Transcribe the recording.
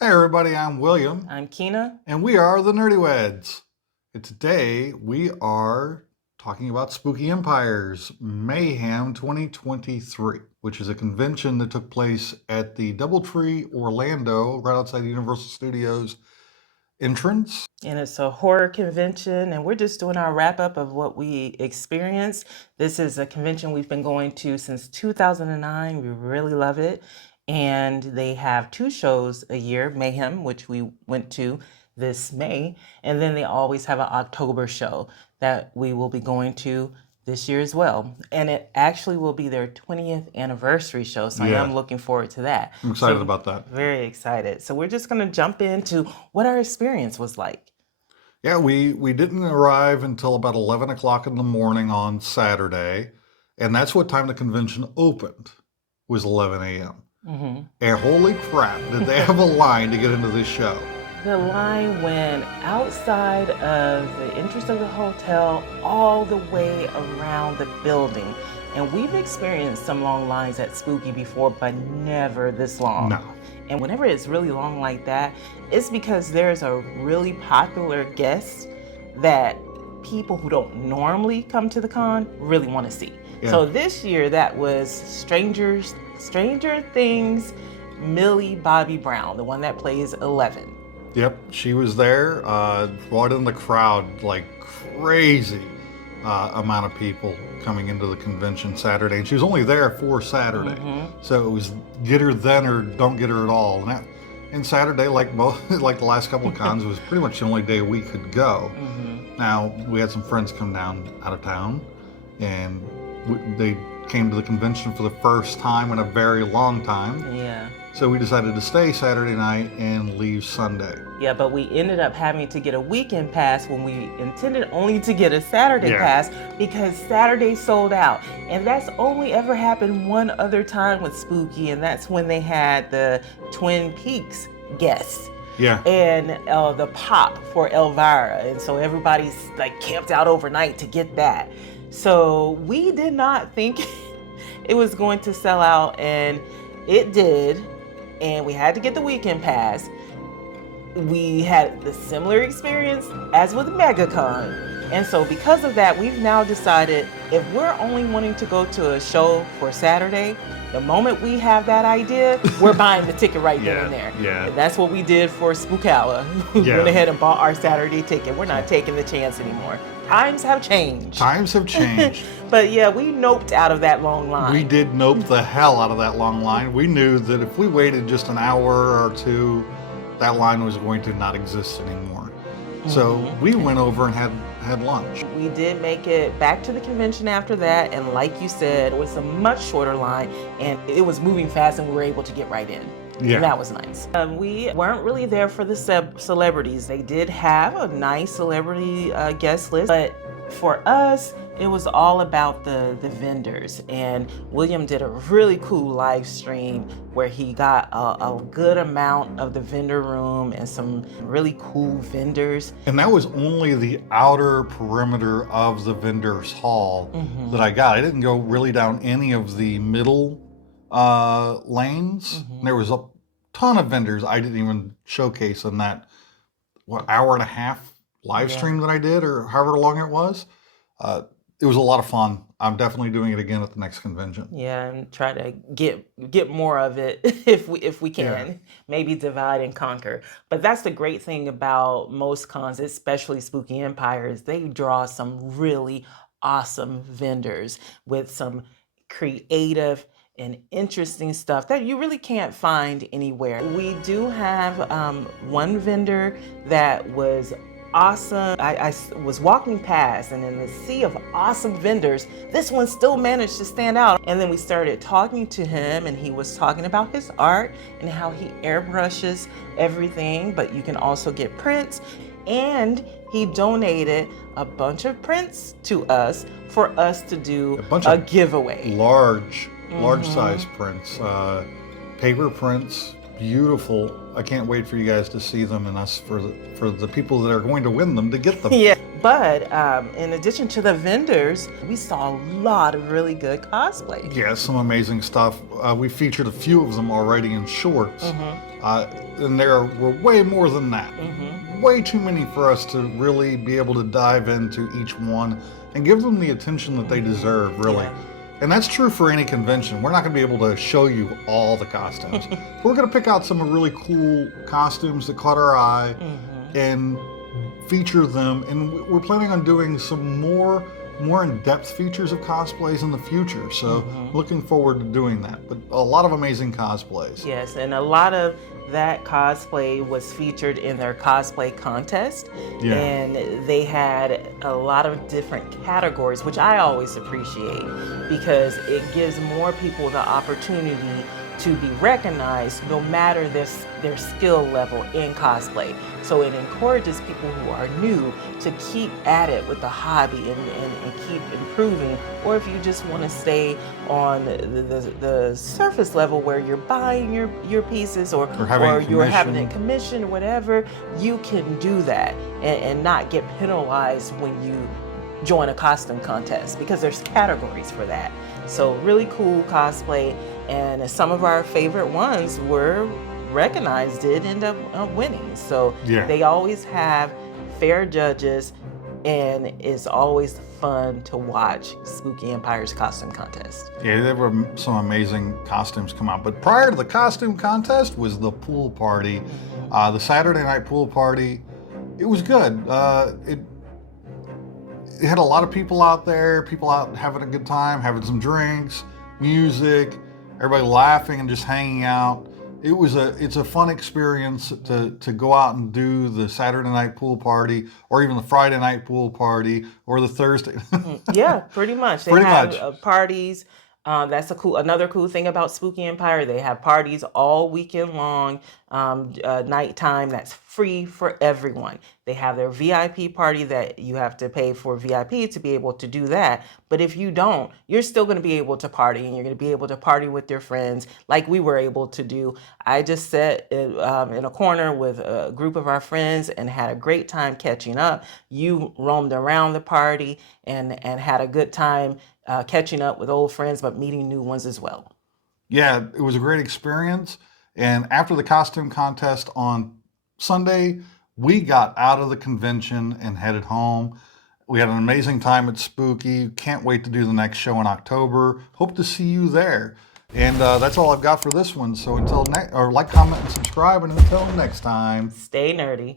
Hey everybody, I'm William, I'm Kina. and we are the Nerdyweds. And today we are talking about Spooky Empires Mayhem 2023, which is a convention that took place at the Doubletree Orlando, right outside the Universal Studios entrance. And it's a horror convention, and we're just doing our wrap up of what we experienced. This is a convention we've been going to since 2009. We really love it. And they have two shows a year, Mayhem, which we went to this May, and then they always have an October show that we will be going to this year as well. And it actually will be their 20th anniversary show, so I Yeah. am looking forward to that. I'm excited about that. Very excited. So we're just going to jump into what our experience was like. Yeah, we didn't arrive until about 11 o'clock in the morning on Saturday, and that's what time the convention opened, was 11 a.m. Mm-hmm. And holy crap, did they have a line to get into this show. The line went outside of the entrance of the hotel all the way around the building. And we've experienced some long lines at Spooky before, but never this long. No. And whenever it's really long like that, it's because there's a really popular guest that people who don't normally come to the con really want to see. Yeah. So this year that was Stranger Things, Millie Bobby Brown, the one that plays 11. Yep, she was there, brought in the crowd like crazy amount of people coming into the convention Saturday. And she was only there for Saturday. Mm-hmm. So it was get her then or don't get her at all. And Saturday, like like the last couple of cons, was pretty much the only day we could go. Mm-hmm. Now, we had some friends come down out of town, and they came to the convention for the first time in a very long time. Yeah. So we decided to stay Saturday night and leave Sunday. Yeah, but we ended up having to get a weekend pass when we intended only to get a Saturday pass because Saturday sold out. And that's only ever happened one other time with Spooky, and that's when they had the Twin Peaks guests. Yeah. And the pop for Elvira. And so everybody's like camped out overnight to get that. So we did not think it was going to sell out, and it did. And we had to get the weekend pass. We had the similar experience as with MegaCon. And so because of that, we've now decided if we're only wanting to go to a show for Saturday, the moment we have that idea, we're buying the ticket right then and there. Yeah. And that's what we did for Spookala. We went ahead and bought our Saturday ticket. We're not taking the chance anymore. Times have changed. Times have changed. But yeah, we noped out of that long line. We did nope the hell out of that long line. We knew that if we waited just an hour or two, that line was going to not exist anymore. So we went over and had lunch. We did make it back to the convention after that, and like you said, it was a much shorter line, and it was moving fast, and we were able to get right in. Yeah. And that was nice. We weren't really there for the celebrities. They did have a nice celebrity guest list, but for us, it was all about the vendors. And William did a really cool live stream where he got a good amount of the vendor room and some really cool vendors. And that was only the outer perimeter of the vendors hall that I got. I didn't go really down any of the middle lanes. There was a ton of vendors I didn't even showcase in that hour and a half live stream that I did, or however long it was. It was a lot of fun. I'm definitely doing it again at the next convention. Yeah, and try to get more of it if we can. Yeah. Maybe divide and conquer. But that's the great thing about most cons, especially Spooky Empires. They draw some really awesome vendors with some creative and interesting stuff that you really can't find anywhere. We do have one vendor that was awesome. I was walking past, and in the sea of awesome vendors, this one still managed to stand out. And then we started talking to him, and he was talking about his art and how he airbrushes everything, but you can also get prints. And he donated a bunch of prints to us for us to do a giveaway. Large size prints, paper prints, beautiful. I can't wait for you guys to see them, and us for the people that are going to win them to get them. Yeah, But in addition to the vendors, we saw a lot of really good cosplay. Yeah, some amazing stuff. We featured a few of them already in shorts. And there were way more than that. Way too many for us to really be able to dive into each one and give them the attention that they deserve, really. Yeah. And that's true for any convention. We're not going to be able to show you all the costumes. We're going to pick out some really cool costumes that caught our eye and feature them. And we're planning on doing some more in-depth features of cosplays in the future. So looking forward to doing that. But a lot of amazing cosplays. Yes, and a lot of that cosplay was featured in their cosplay contest. Yeah. And they had a lot of different categories, which I always appreciate because it gives more people the opportunity to be recognized no matter their skill level in cosplay. So it encourages people who are new to keep at it with the hobby and keep improving. Or if you just want to stay on the surface level where you're buying your pieces or you're having a commission or whatever, you can do that and not get penalized when you join a costume contest because there's categories for that. So really cool cosplay, and some of our favorite ones were recognized, did end up winning. So they always have fair judges, and it's always fun to watch Spooky Empire's costume contest. Yeah, there were some amazing costumes come out. But prior to the costume contest was the pool party. The Saturday night pool party. It was good. It had a lot of people out there, people out having a good time, having some drinks, music, everybody laughing and just hanging out. It's a fun experience to go out and do the Saturday night pool party, or even the Friday night pool party, or the Thursday. Yeah, pretty much. They have parties. That's another cool thing about Spooky Empire. They have parties all weekend long, nighttime. That's free for everyone. They have their VIP party that you have to pay for VIP to be able to do that. But if you don't, you're still going to be able to party, and you're going to be able to party with your friends like we were able to do. I just sat in a corner with a group of our friends and had a great time catching up. You roamed around the party and had a good time catching up with old friends, but meeting new ones as well. Yeah, it was a great experience. And after the costume contest on Sunday, we got out of the convention and headed home. We had an amazing time at Spooky. Can't wait to do the next show in October. Hope to see you there. And that's all I've got for this one. So until next, or like, comment, and subscribe. And until next time, stay nerdy.